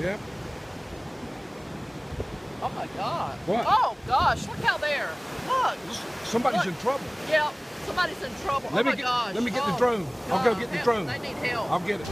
Yep. Oh my God. What? Oh gosh, look out there. Look. Somebody's Look. in trouble. Yep. Somebody's in trouble. Let oh me my get, gosh. Let me get the Oh, drone. I'll go God, get the help. drone. They need help. I'll get it.